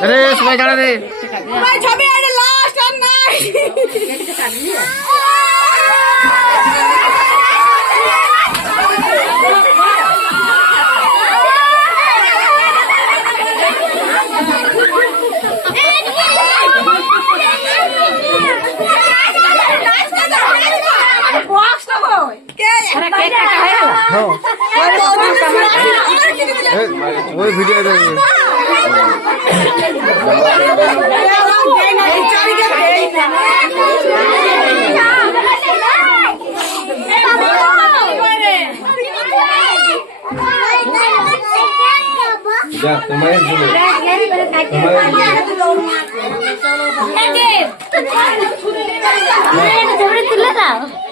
अरे सबाई जाना रे भाई छबी आरे लास्ट और নাই বক্স তো কই কে আরে কেক কাটা হয়ে গেল ওই ভিডিও দে जा तुम्हारे तुला